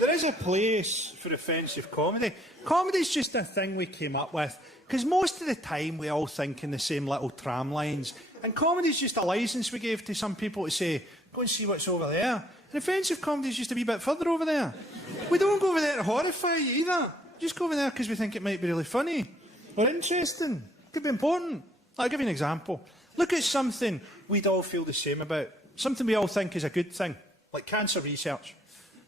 There is a place for offensive comedy. Comedy's just a thing we came up with, because most of the time we all think in the same little tram lines, and comedy's just a licence we gave to some people to say, go and see what's over there. And offensive comedy's just a wee bit further over there. We don't go over there to horrify you either. Just go over there because we think it might be really funny or interesting. Could be important. I'll give you an example. Look at something we'd all feel the same about. Something we all think is a good thing, like cancer research.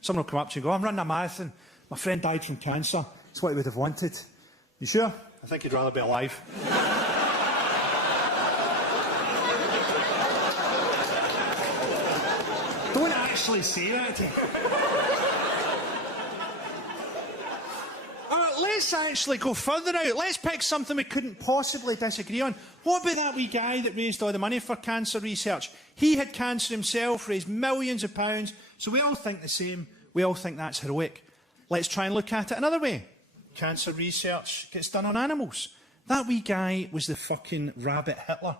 Someone will come up to you and go, I'm running a marathon. My friend died from cancer. It's what he would have wanted. You sure? I think he'd rather be alive. Don't actually say that to him. Let's actually go further out. Let's pick something we couldn't possibly disagree on. What about that wee guy that raised all the money for cancer research? He had cancer himself, raised millions of pounds, so we all think the same. We all think that's heroic. Let's try and look at it another way. Cancer research gets done on animals. That wee guy was the fucking rabbit Hitler.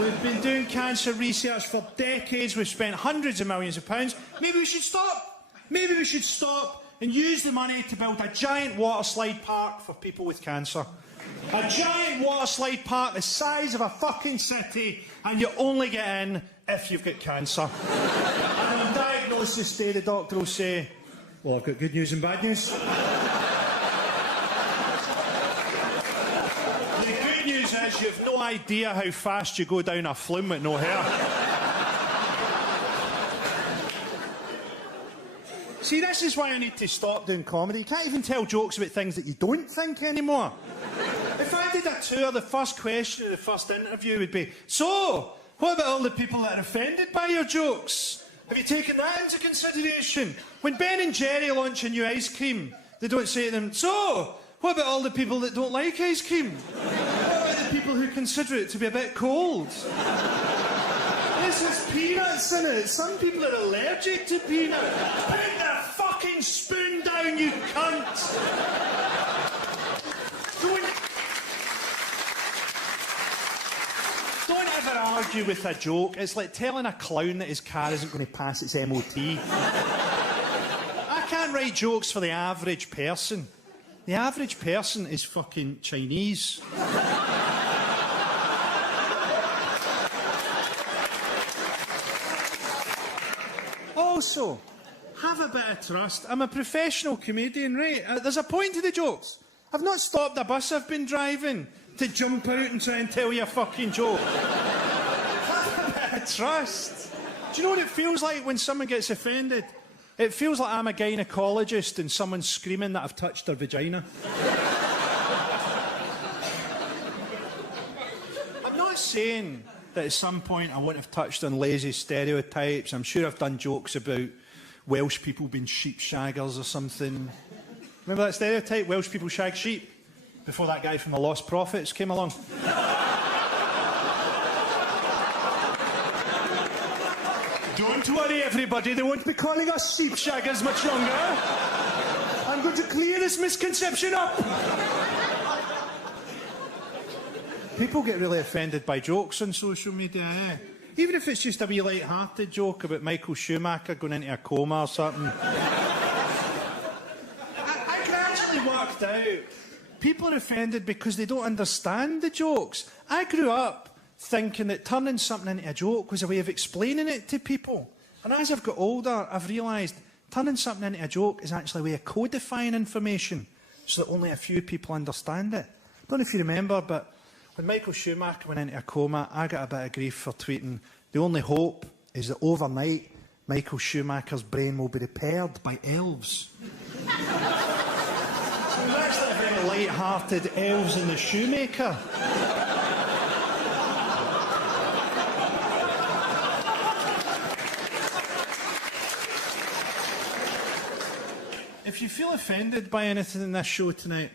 We've been doing cancer research for decades. We've spent hundreds of millions of pounds. Maybe we should stop. Maybe we should stop and use the money to build a giant water slide park for people with cancer. A giant water slide park the size of a fucking city, and you only get in if you've got cancer. And on diagnosis day, the doctor will say, well, I've got good news and bad news. The good news is you've no idea how fast you go down a flume with no hair. See, this is why I need to stop doing comedy. You can't even tell jokes about things that you don't think anymore. If I did a tour, the first question of the first interview would be, so, what about all the people that are offended by your jokes? Have you taken that into consideration? When Ben and Jerry launch a new ice cream, they don't say to them, so, what about all the people that don't like ice cream? What about the people who consider it to be a bit cold? This has peanuts in it. Some people are allergic to peanuts. Put the fucking spoon down, you cunt! Don't ever argue with a joke. It's like telling a clown that his car isn't going to pass its MOT. I can't write jokes for the average person. The average person is fucking Chinese. Also, have a bit of trust. I'm a professional comedian, right? There's a point to the jokes. I've not stopped a bus I've been driving to jump out and try and tell you a fucking joke. Have a bit of trust. Do you know what it feels like when someone gets offended? It feels like I'm a gynaecologist and someone's screaming that I've touched their vagina. I'm not saying that at some point I won't have touched on lazy stereotypes. I'm sure I've done jokes about Welsh people being sheep shaggers or something. Remember that stereotype? Welsh people shag sheep? Before that guy from the Lost Prophets came along. Don't worry, everybody. They won't be calling us sheep shaggers much longer. I'm going to clear this misconception up. People get really offended by jokes on social media, eh? Even if it's just a wee light-hearted joke about Michael Schumacher going into a coma or something. I gradually worked out people are offended because they don't understand the jokes. I grew up thinking that turning something into a joke was a way of explaining it to people. And as I've got older, I've realised turning something into a joke is actually a way of codifying information so that only a few people understand it. I don't know if you remember, but when Michael Schumacher went into a coma, I got a bit of grief for tweeting, the only hope is that overnight, Michael Schumacher's brain will be repaired by elves. So there's actually a very light-hearted elves in the shoemaker. If you feel offended by anything in this show tonight,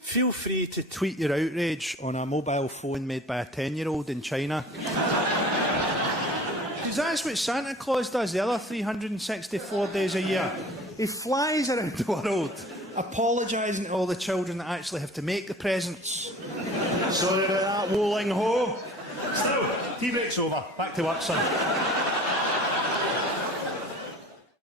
feel free to tweet your outrage on a mobile phone made by a 10-year-old in China. Because that's what Santa Claus does the other 364 days a year. He flies around the world, apologising to all the children that actually have to make the presents. Sorry about that, Woling Ho. Still, tea break's over. Back to work, son.